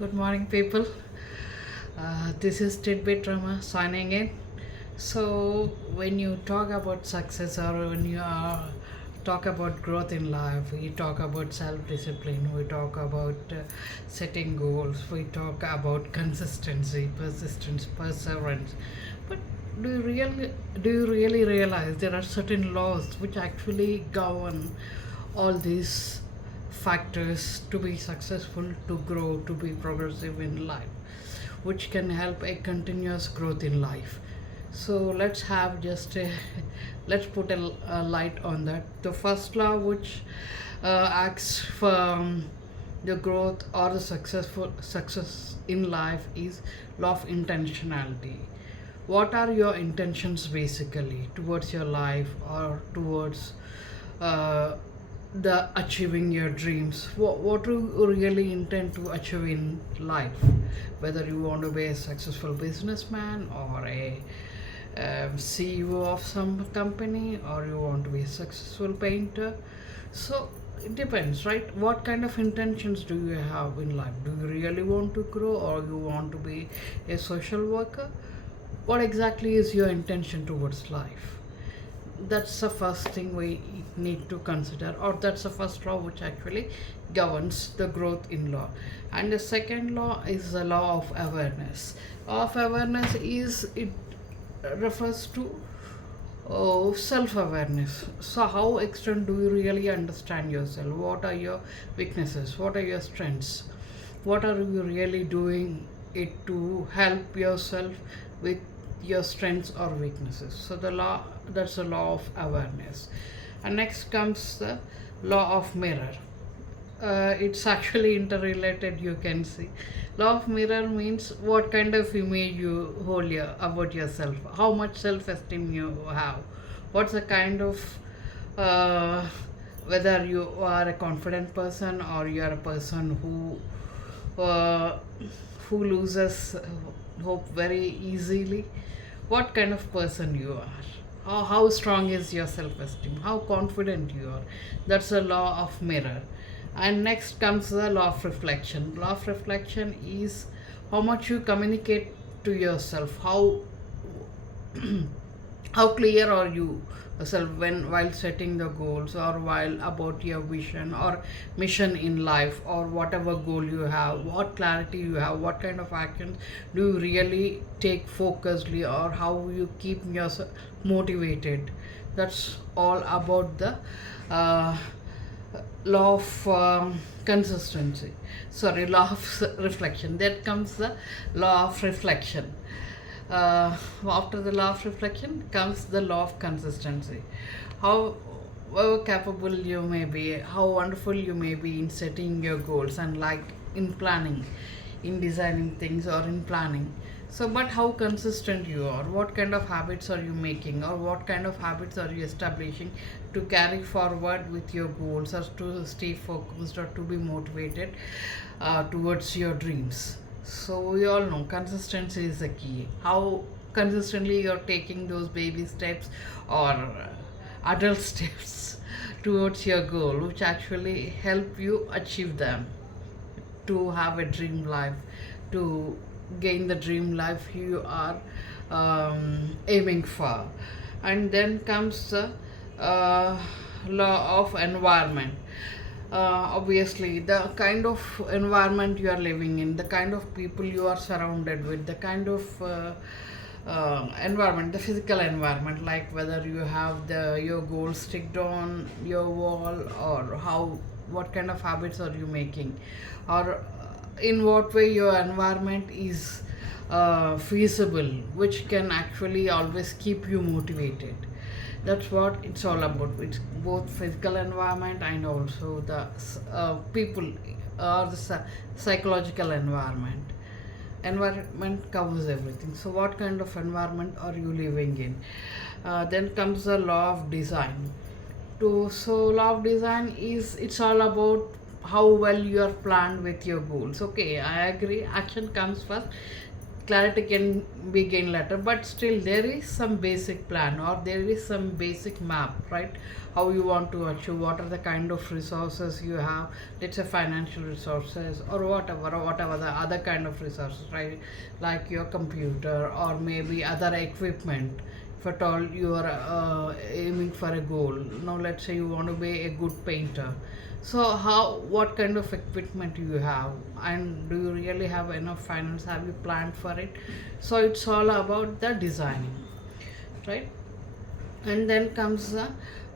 Good morning, people. This is Tidbit Rama signing in. So, when you talk about success or when you talk about growth in life, we talk about self discipline, we talk about setting goals, we talk about consistency, persistence, perseverance. But do you really realize there are certain laws which actually govern all these factors to be successful, to grow, to be progressive in life, which can help a continuous growth in life? So let's have just a let's put a light on that. The first law which acts for the growth or the success in life is law of intentionality. What are your intentions basically towards your life or towards uh, the achieving your dreams? What do you really intend to achieve in life, whether you want to be a successful businessman or a CEO of some company, or you want to be a successful painter. So it depends, right? What kind of intentions do you have in life? Do you really want to grow, or you want to be a social worker? What exactly is your intention towards life? That's the first thing we need to consider, or that's the first law which actually governs the growth in law. And the second law is the law of awareness. Law of awareness is it refers to self-awareness. So how extent do you really understand yourself? What are your weaknesses? What are your strengths? What are you really doing it to help yourself with your strengths or weaknesses? So the law, that's the law of awareness. And next comes the law of mirror. It's actually interrelated, you can see. Law of mirror means what kind of image you hold about yourself, how much self-esteem you have, what's the kind of uh, whether you are a confident person or you are a person uh, who loses hope very easily. What kind of person you are, how strong is your self-esteem, how confident you are. That's the law of mirror. And next comes the law of reflection. Law of reflection is how much you communicate to yourself, how clear are you yourself when while setting the goals, or while about your vision or mission in life, or whatever goal you have, what clarity you have, what kind of actions do you really take focusedly, or how you keep yourself motivated. That's all about the uh, law of consistency, sorry, law of reflection. That comes the law of reflection. After the law of reflection comes the law of consistency. How capable you may be, how wonderful you may be in setting your goals, and like in planning, in designing things or in planning. So, but how consistent you are, what kind of habits are you making, or what kind of habits are you establishing to carry forward with your goals, or to stay focused, or to be motivated towards your dreams. So we all know consistency is the key. How consistently you're taking those baby steps or adult steps towards your goal, which actually help you achieve them, to have a dream life, to gain the dream life you are aiming for. And then comes the uh, law of environment. Obviously, the kind of environment you are living in, the kind of people you are surrounded with, the kind of environment, the physical environment, like whether you have your goals sticked on your wall, or what kind of habits are you making, or in what way your environment is feasible, which can actually always keep you motivated. That's what it's all about. It's both physical environment and also the people, or the psychological environment. Environment covers everything. So what kind of environment are you living in? Then comes the law of design. So law of design is, it's all about how well you are planned with your goals. Okay, I agree, action comes first, clarity can be gained later, but still there is some basic plan or there is some basic map, right? How you want to achieve, what are the kind of resources you have, let's say financial resources or whatever the other kind of resources, right? Like your computer or maybe other equipment. If at all you are aiming for a goal, now let's say you want to be a good painter, so how, what kind of equipment you have, and do you really have enough finance, have you planned for it? So it's all about the designing, right? And then comes the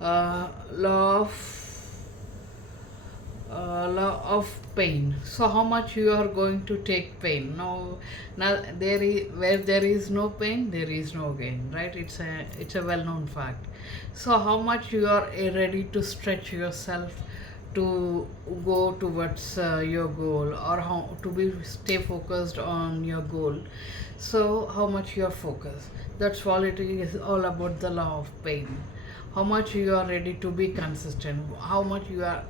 law of pain. So how much you are going to take pain? Now there is, where there is no pain, there is no gain, right? It's a well-known fact. So how much you are ready to stretch yourself to go towards your goal, or how to be stay focused on your goal. So how much you are focused, that's all it is all about, the law of pain. How much you are ready to be consistent, how much you are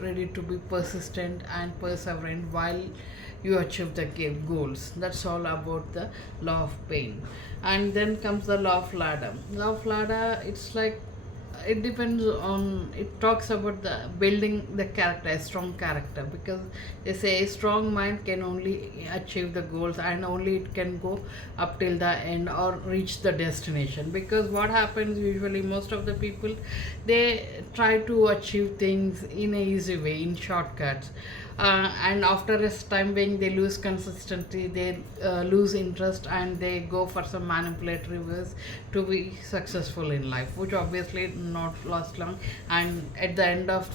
ready to be persistent and perseverant while you achieve the goals. That's all about the law of pain. And then comes the law of ladder. Law of ladder, it's like, it depends on, it talks about the building the character, a strong character, because they say a strong mind can only achieve the goals and only it can go up till the end or reach the destination. Because what happens usually, most of the people, they try to achieve things in a easy way, in shortcuts, and after a time being they lose consistency, they lose interest, and they go for some manipulatory ways to be successful in life, which obviously not last long. And at the end of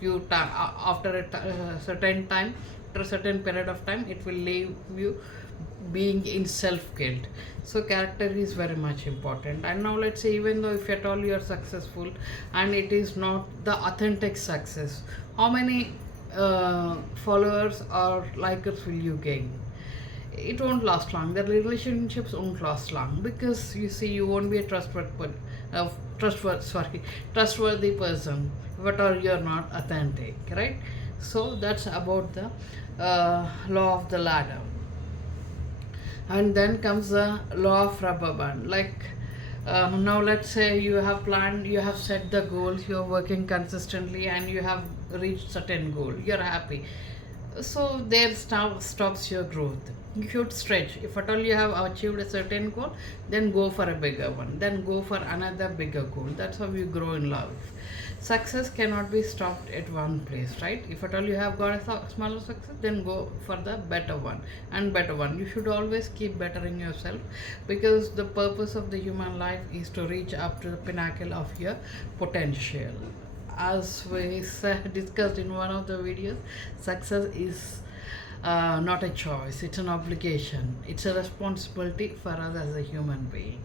few time, after a certain time, after a certain period of time, it will leave you being in self guilt. So character is very much important. And now let's say, even though if at all you are successful and it is not the authentic success, how many followers or likers will you gain? It won't last long, the relationships won't last long, because you see, you won't be a trustworthy person if at all you're not authentic, right? So that's about the law of the ladder. And then comes the law of rubber band. Like, now let's say you have planned, you have set the goals, you are working consistently and you have reached certain goal, you're happy. So there stops your growth. You should stretch. If at all you have achieved a certain goal, then go for a bigger one, then go for another bigger goal. That's how you grow in life. Success cannot be stopped at one place, right? If at all you have got a smaller success, then go for the better one and better one. You should always keep bettering yourself, because the purpose of the human life is to reach up to the pinnacle of your potential. As we discussed in one of the videos, success is not a choice, it's an obligation, it's a responsibility for us as a human being,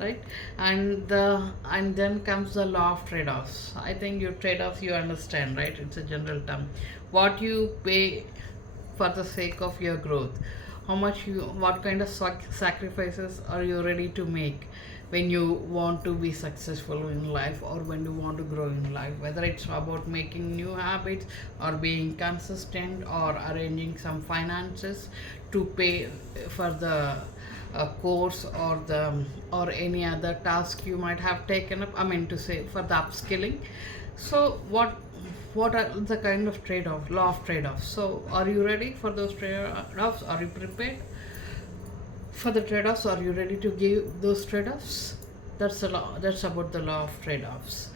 right? And then comes the law of trade-offs. I think your trade-offs you understand, right? It's a general term. What you pay for the sake of your growth, how much you, what kind of sacrifices are you ready to make when you want to be successful in life, or when you want to grow in life, whether it's about making new habits or being consistent or arranging some finances to pay for the course or the or any other task you might have taken up, I mean to say, for the upskilling. So what are the kind of trade-off, law of trade-offs? So are you ready for those trade-offs? Are you prepared for the trade-offs? Are you ready to give those trade-offs? That's the law, that's about the law of trade-offs.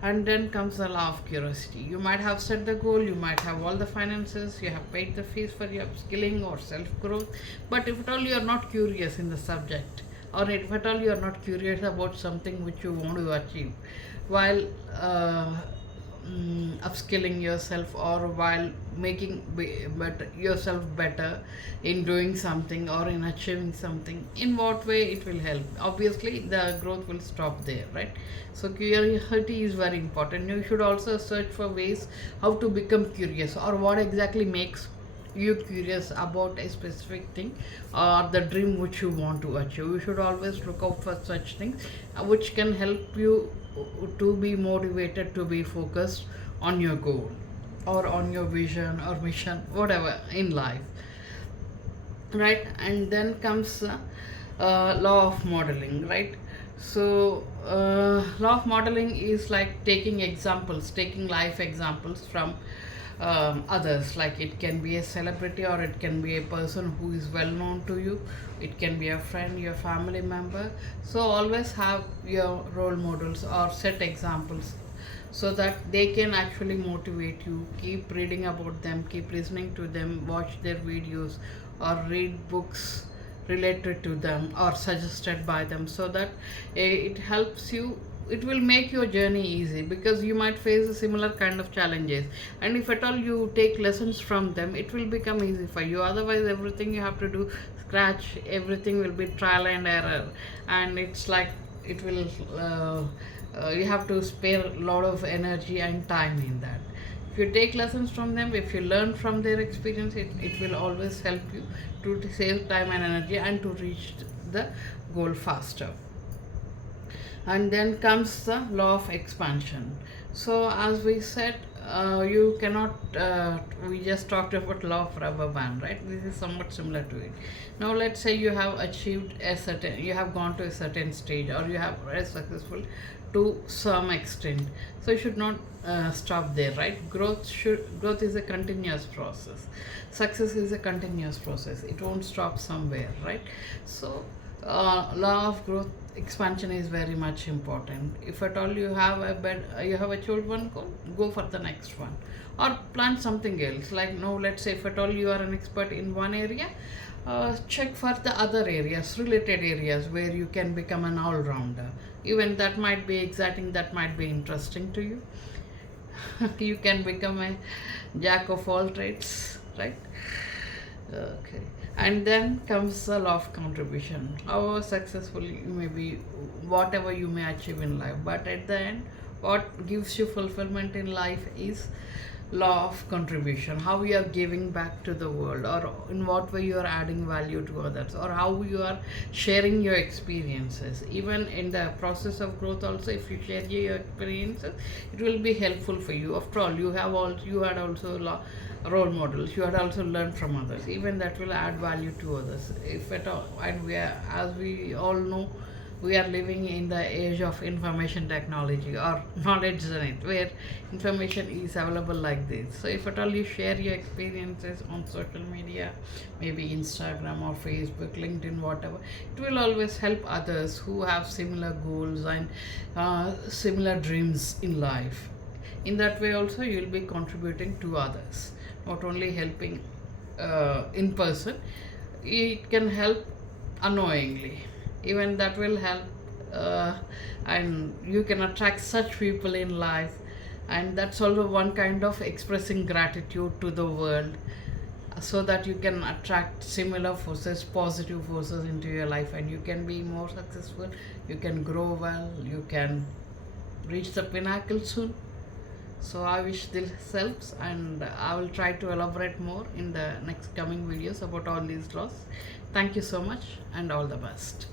And then comes the law of curiosity. You might have set the goal, you might have all the finances, you have paid the fees for your upskilling or self-growth, but if at all you are not curious in the subject, or if at all you are not curious about something which you want to achieve while upskilling yourself, or while making yourself better in doing something or in achieving something, in what way it will help? Obviously the growth will stop there, right? So curiosity is very important. You should also search for ways how to become curious, or what exactly makes you curious about a specific thing or the dream which you want to achieve. You should always look out for such things which can help you to be motivated, to be focused on your goal or on your vision or mission, whatever in life. right? And then comes law of modeling, right? So law of modeling is like taking examples, taking life examples from others. Like it can be a celebrity, or it can be a person who is well known to you, it can be a friend, your family member. So always have your role models or set examples, so that they can actually motivate you. Keep reading about them, keep listening to them, watch their videos, or read books related to them or suggested by them, so that it helps you. It will make your journey easy, because you might face a similar kind of challenges, and if at all you take lessons from them, it will become easy for you. Otherwise everything you have to do scratch, everything will be trial and error, and it's like it will you have to spare a lot of energy and time in that. If you take lessons from them, if you learn from their experience, it will always help you to save time and energy and to reach the goal faster. And then comes the law of expansion. So as we said, you cannot we just talked about law of rubber band, right? This is somewhat similar to it. Now let's say you have achieved a certain, you have gone to a certain stage, or you have very successful to some extent. So you should not stop there, right? Growth is a continuous process. Success is a continuous process, it won't stop somewhere, right? So law of growth expansion is very much important. If at all you have you have achieved one goal, go for the next one, or plan something else. Like, no, let's say if at all you are an expert in one area, check for the other areas, related areas, where you can become an all-rounder. Even that might be exciting, that might be interesting to you. You can become a jack of all trades, right? Okay. And then comes the law of contribution. However successful you may be, whatever you may achieve in life, but at the end, what gives you fulfillment in life is law of contribution. How you are giving back to the world, or in what way you are adding value to others, or how you are sharing your experiences. Even in the process of growth, also, if you share your experiences, it will be helpful for you. After all, you had also role models, you had also learned from others, even that will add value to others, if at all. And we are, as we all know, we are living in the age of information technology, or knowledge zenith, where information is available like this. So if at all you share your experiences on social media, maybe Instagram or Facebook, LinkedIn, whatever, it will always help others who have similar goals and similar dreams in life. In that way also you will be contributing to others, not only helping in person, it can help unknowingly, even that will help. And you can attract such people in life, and that's also one kind of expressing gratitude to the world, so that you can attract similar forces, positive forces into your life, and you can be more successful, you can grow well, you can reach the pinnacle soon. So I wish this helps, and I will try to elaborate more in the next coming videos about all these laws. Thank you so much, and all the best.